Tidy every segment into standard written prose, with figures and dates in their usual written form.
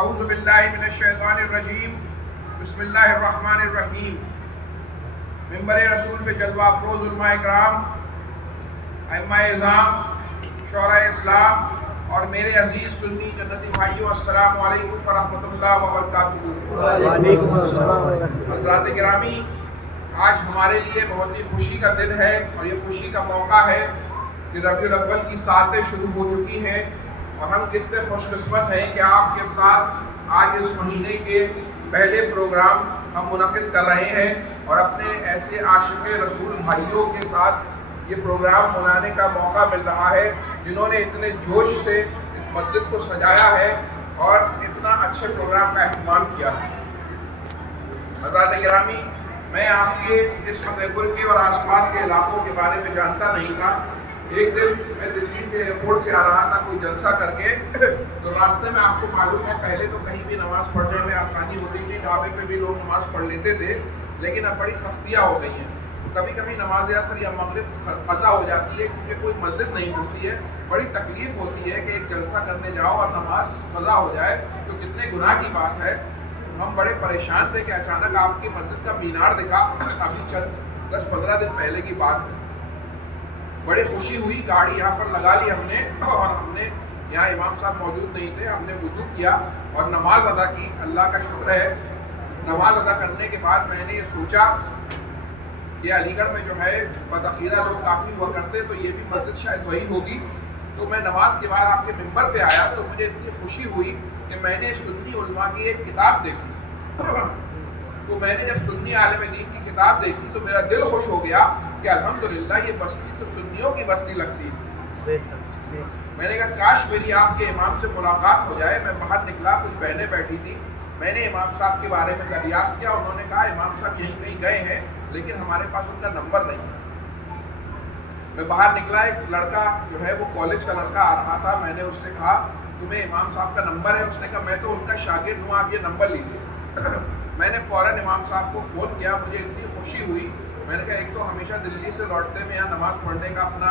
اعوذ باللہ من الشیطان الرجیم بسم اللہ الرحمن الرحیم۔ ممبر رسول پہ جلوہ افروز علماء اکرام، ائمہ اعظام، شعراء اسلام اور میرے عزیز سنی جنتی بھائیوں، السلام علیکم ورحمۃ اللہ وبرکاتہ۔ حضرات گرامی، آج ہمارے لیے بہت ہی خوشی کا دن ہے اور یہ خوشی کا موقع ہے کہ ربیع الاول کی ساتیں شروع ہو چکی ہیں اور ہم کتنے خوش قسمت ہیں کہ آپ کے ساتھ آج اس مہینے کے پہلے پروگرام ہم منعقد کر رہے ہیں اور اپنے ایسے عاشق رسول بھائیوں کے ساتھ یہ پروگرام منانے کا موقع مل رہا ہے جنہوں نے اتنے جوش سے اس مسجد کو سجایا ہے اور اتنا اچھے پروگرام کا اہتمام کیا ہے۔ حضرات گرامی، میں آپ کے اس فتح پور کے اور آس پاس کے علاقوں کے بارے میں جانتا نہیں تھا۔ ایک دن میں دلی سے ایئرپورٹ سے آ رہا تھا کوئی جلسہ کر کے، تو راستے میں آپ کو معلوم ہے پہلے تو کہیں بھی نماز پڑھنے میں آسانی ہوتی تھی، ڈھابے پہ بھی لوگ نماز پڑھ لیتے تھے، لیکن اب بڑی سختیاں ہو گئی ہیں۔ کبھی کبھی نماز عصر یا مغرب قضا ہو جاتی ہے کیونکہ کوئی مسجد نہیں ملتی ہے، بڑی تکلیف ہوتی ہے کہ ایک جلسہ کرنے جاؤ اور نماز قضا ہو جائے تو کتنے گناہ کی بات ہے۔ ہم بڑے پریشان تھے کہ اچانک آپ کی مسجد کا مینار دکھا، ابھی چند 10-15 دن پہلے کی بات ہے۔ بڑی خوشی ہوئی، گاڑی یہاں پر لگا لی ہم نے اور ہم نے یہاں امام صاحب موجود نہیں تھے، ہم نے وضو کیا اور نماز ادا کی۔ اللہ کا شکر ہے، نماز ادا کرنے کے بعد میں نے یہ سوچا کہ علی گڑھ میں جو ہے بدعقیدہ لوگ کافی ہوا کرتے، تو یہ بھی مسجد شاید وہی ہوگی۔ تو میں نماز کے بعد آپ کے ممبر پہ آیا تو مجھے اتنی خوشی ہوئی کہ میں نے سنی علماء کی ایک کتاب دیکھی۔ تو میں نے جب سنی عالم دین کی کتاب دیکھی تو میرا دل خوش ہو گیا کہ الحمدللہ یہ بستی تو سنیوں کی بستی لگتی ہے۔ میں نے کہا کاش میری آپ کے امام سے ملاقات ہو جائے۔ میں باہر نکلا، کچھ بہنیں بیٹھی تھی، میں نے امام صاحب کے بارے میں دریافت کیا۔ انہوں نے کہا امام صاحب یہیں کہیں گئے ہیں لیکن ہمارے پاس ان کا نمبر نہیں ہے۔ میں باہر نکلا، ایک لڑکا جو ہے وہ کالج کا لڑکا آ رہا تھا، میں نے اس سے کہا تمہیں امام صاحب کا نمبر ہے؟ اس نے کہا میں تو ان کا شاگرد ہوں، آپ یہ نمبر لیجیے۔ میں نے فوراً امام صاحب کو فون کیا، مجھے اتنی خوشی ہوئی۔ میں نے کہا ایک تو ہمیشہ دلی سے لوٹتے میں یہاں نماز پڑھنے کا اپنا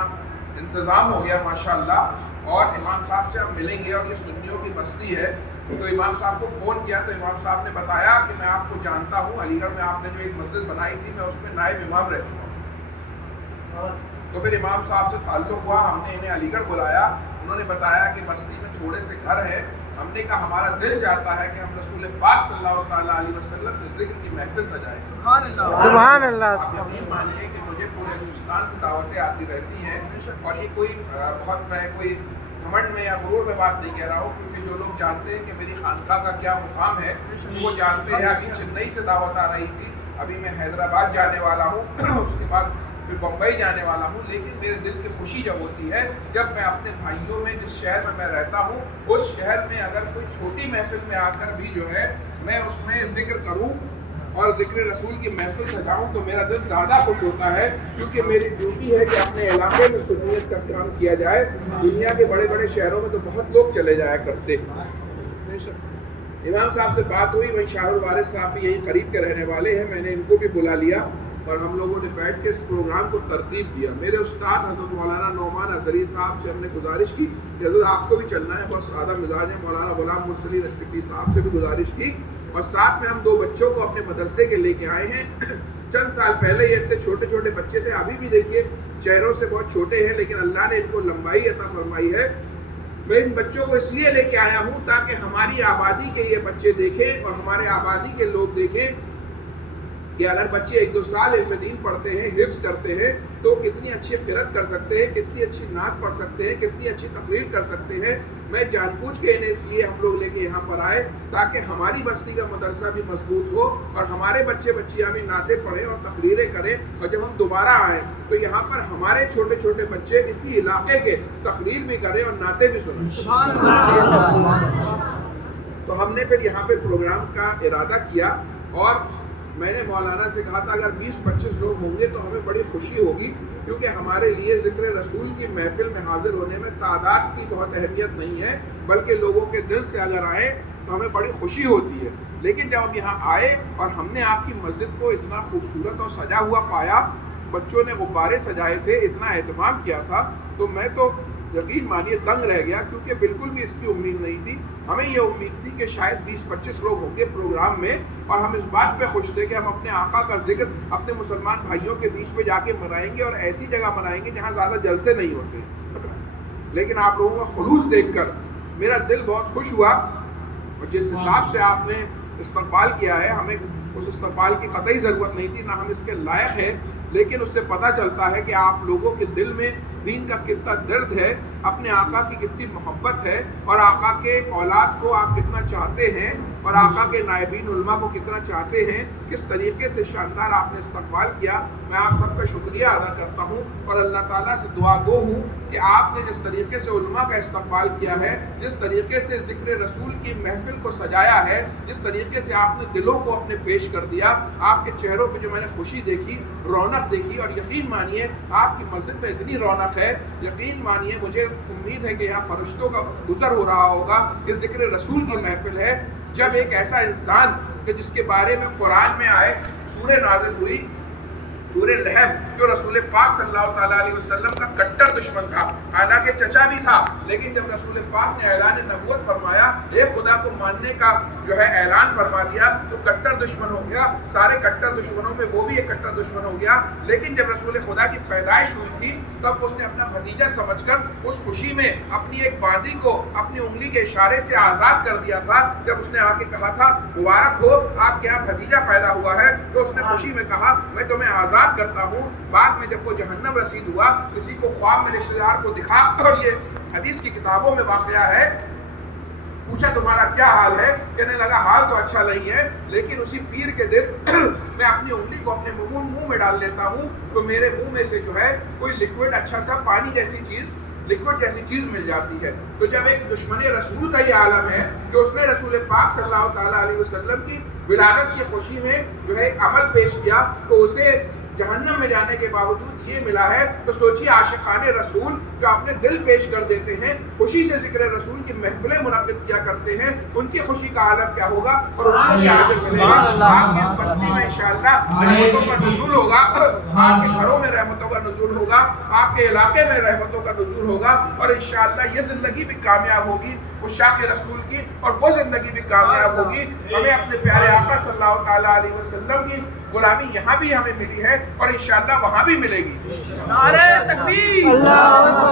انتظام ہو گیا ماشاءاللہ، اور امام صاحب سے ہم ملیں گے اور یہ سنیوں کی بستی ہے۔ تو امام صاحب کو فون کیا تو امام صاحب نے بتایا کہ میں آپ کو جانتا ہوں، علی گڑھ میں آپ نے جو ایک مسجد بنائی تھی میں اس میں نائب امام رہتا ہوں۔ تو پھر امام صاحب سے تعلق ہوا، ہم نے انہیں علی گڑھ بلایا، انہوں نے بتایا کہ بستی میں تھوڑے سے گھر ہیں۔ ہم نے کہا ہمارا دل چاہتا ہے کہ ہم رسول پاک صلی اللہ تعالیٰ علیہ وسلم کے ذکر کی محفل سجائیں۔ سبحان اللہ، سبحان اللہ۔ آپ یقین مانیے کہ مجھے پورے ہندوستان سے دعوتیں آتی رہتی ہیں اور یہ کوئی بہت میں کوئی گھمنڈ میں یا غرور میں بات نہیں کہہ رہا ہوں، کیونکہ جو لوگ جانتے ہیں کہ میری خانقاہ کا کیا مقام ہے وہ جانتے ہیں۔ ابھی چنئی سے دعوت آ رہی تھی، ابھی میں حیدرآباد جانے والا ہوں، اس کے بعد پھر بمبئی جانے والا ہوں، لیکن میرے دل کی خوشی جب ہوتی ہے جب میں اپنے بھائیوں میں جس شہر میں رہتا ہوں اس شہر میں اگر کوئی چھوٹی محفل میں آ کر بھی جو ہے میں اس میں ذکر کروں اور ذکر رسول کی محفل سجاؤں تو میرا دل زیادہ خوش ہوتا ہے، کیونکہ میری ڈیوٹی ہے کہ اپنے علاقے میں سنیت کا کام کیا جائے۔ دنیا کے بڑے بڑے شہروں میں تو بہت لوگ چلے جایا کرتے۔ امام صاحب سے بات ہوئی، وہی شاہ الوارث صاحب بھی یہیں قریب کے رہنے والے ہیں، میں نے ان کو بھی بلا لیا اور ہم لوگوں نے بیٹھ کے اس پروگرام کو ترتیب دیا۔ میرے استاد حضرت مولانا نعمان اظہری صاحب سے ہم نے گزارش کی کہ حضرت آپ کو بھی چلنا ہے، بہت سادہ مزاج ہے۔ مولانا غلام مرسلی رشفی صاحب سے بھی گزارش کی اور ساتھ میں ہم 2 بچوں کو اپنے مدرسے کے لے کے آئے ہیں۔ چند سال پہلے یہ اتنے چھوٹے چھوٹے بچے تھے، ابھی بھی دیکھیے چہروں سے بہت چھوٹے ہیں، لیکن اللہ نے ان کو لمبائی عطا فرمائی ہے۔ میں ان بچوں کو اس لیے لے کے آیا ہوں تاکہ ہماری آبادی کے یہ بچے دیکھیں اور ہمارے آبادی کے لوگ دیکھیں کہ اگر بچے 1-2 سال علم دین پڑھتے ہیں، حفظ کرتے ہیں تو کتنی اچھی قرأت کر سکتے ہیں، کتنی اچھی نعت پڑھ سکتے ہیں، کتنی اچھی تقریر کر سکتے ہیں۔ میں جان بوجھ کے انہیں اس لیے ہم لوگ لے کے یہاں پر آئے تاکہ ہماری بستی کا مدرسہ بھی مضبوط ہو اور ہمارے بچے بچیاں بھی نعتیں پڑھیں اور تقریریں کریں، اور جب ہم دوبارہ آئیں تو یہاں پر ہمارے چھوٹے چھوٹے بچے اسی علاقے کے تقریر بھی کریں اور نعتیں بھی سنیں۔ تو ہم نے پھر یہاں پہ پروگرام کا ارادہ کیا اور میں نے مولانا سے کہا تھا اگر 20-25 لوگ ہوں گے تو ہمیں بڑی خوشی ہوگی، کیونکہ ہمارے لیے ذکر رسول کی محفل میں حاضر ہونے میں تعداد کی بہت اہمیت نہیں ہے، بلکہ لوگوں کے دل سے اگر آئے تو ہمیں بڑی خوشی ہوتی ہے۔ لیکن جب ہم یہاں آئے اور ہم نے آپ کی مسجد کو اتنا خوبصورت اور سجا ہوا پایا، بچوں نے غبارے سجائے تھے، اتنا اہتمام کیا تھا، تو میں تو یقین مانیے دنگ رہ گیا، کیونکہ بالکل بھی اس کی امید نہیں تھی۔ ہمیں یہ امید تھی کہ شاید 20-25 لوگ ہوں گے پروگرام میں، اور ہم اس بات پہ خوش تھے کہ ہم اپنے آقا کا ذکر اپنے مسلمان بھائیوں کے بیچ میں جا کے منائیں گے، اور ایسی جگہ منائیں گے جہاں زیادہ جلسے نہیں ہوتے۔ لیکن آپ لوگوں کا خلوص دیکھ کر میرا دل بہت خوش ہوا، اور جس حساب سے آپ نے استقبال کیا ہے، ہمیں اس استقبال کی قطعی ضرورت نہیں تھی، نہ ہم اس کے لائق ہیں، لیکن اس سے پتہ چلتا ہے کہ آپ لوگوں کے دل میں دین کا کتنا درد ہے، اپنے آقا کی کتنی محبت ہے، اور آقا کے اولاد کو آپ کتنا چاہتے ہیں، اور آقا کے نائبین علماء کو کتنا چاہتے ہیں۔ کس طریقے سے شاندار آپ نے استقبال کیا، میں آپ سب کا شکریہ ادا کرتا ہوں، اور اللہ تعالیٰ سے دعا گو ہوں کہ آپ نے جس طریقے سے علماء کا استقبال کیا ہے، جس طریقے سے ذکر رسول کی محفل کو سجایا ہے، جس طریقے سے آپ نے دلوں کو اپنے پیش کر دیا، آپ کے چہروں پہ جو میں نے خوشی دیکھی، رونق دیکھی، اور یقین مانیے آپ کی مسجد میں اتنی رونق ہے، یقین مانیے مجھے امید ہے کہ یہاں فرشتوں کا گزر ہو رہا ہوگا کہ ذکر رسول کی محفل ہے۔ جب ایک ایسا انسان کہ جس کے بارے میں قرآن میں آئے، سورہ نازل ہوئی، سورہ لہب، جو رسول پاک صلی اللہ تعالیٰ علیہ وسلم کا کٹر دشمن تھا، حالانکہ چچا بھی تھا، لیکن جب رسول پاک نے اعلان نبوت فرمایا، ایک خدا کو ماننے کا جو ہے اعلان فرما دیا، تو کٹر دشمن ہو گیا۔ سارے کٹر دشمنوں میں وہ بھی ایک کٹر دشمن ہو گیا۔ لیکن جب رسول خدا کی پیدائش ہوئی تھی، تب اس نے اپنا بھتیجا سمجھ کر اس خوشی میں اپنی ایک باندی کو اپنی انگلی کے اشارے سے آزاد کر دیا تھا۔ جب اس نے آ کے کہا تھا مبارک ہو آپ کے یہاں بھتیجا پیدا ہوا ہے، تو اس نے خوشی میں کہا میں تمہیں آزاد کرتا ہوں۔ بعد میں جب وہ جہنم رسید ہوا، کسی کو خواب میں رشتہ دار کو دکھا، اور یہ حدیث کی کتابوں میں واقعہ ہے، پوچھا تمہارا کیا حال ہے، کہنے لگا حال تو اچھا نہیں ہے، لیکن اسی پیر کے دن میں اپنی انگلی کو اپنے منہ میں ڈال لیتا ہوں، تو میرے منہ میں سے جو ہے کوئی لکوڈ اچھا سا پانی جیسی چیز، لکوڈ جیسی چیز مل جاتی ہے۔ تو جب ایک دشمن رسول کا یہ عالم ہے کہ اس نے رسول پاک صلی اللہ تعالیٰ علیہ وسلم کی ولادت کی خوشی میں جو ہے عمل پیش کیا، تو اسے جہنم میں جانے کے باوجود یہ ملا ہے، تو سوچیے عاشقان رسول جو اپنے دل پیش کر دیتے ہیں، خوشی سے ذکر رسول کی محفلیں منعقد کیا کرتے ہیں، ان کی خوشی کا عالم کیا ہوگا، اور ان کو کیا عالم ملے گا۔ آپ کی اس بستی میں انشاءاللہ رحمتوں کا نزول ہوگا، آپ کے گھروں میں رحمتوں کا نزول ہوگا، آپ کے علاقے میں رحمتوں کا نزول ہوگا، اور انشاءاللہ یہ زندگی بھی کامیاب ہوگی اس شاق رسول کی، اور وہ زندگی بھی کامیاب ہوگی۔ ہمیں اپنے پیارے آقا صلی اللہ تعالیٰ علیہ وسلم کی غلامی یہاں بھی ہمیں ملی ہے، اور انشاءاللہ وہاں بھی ملے گی۔ نعرہ تکبیر! اللہ اکبر!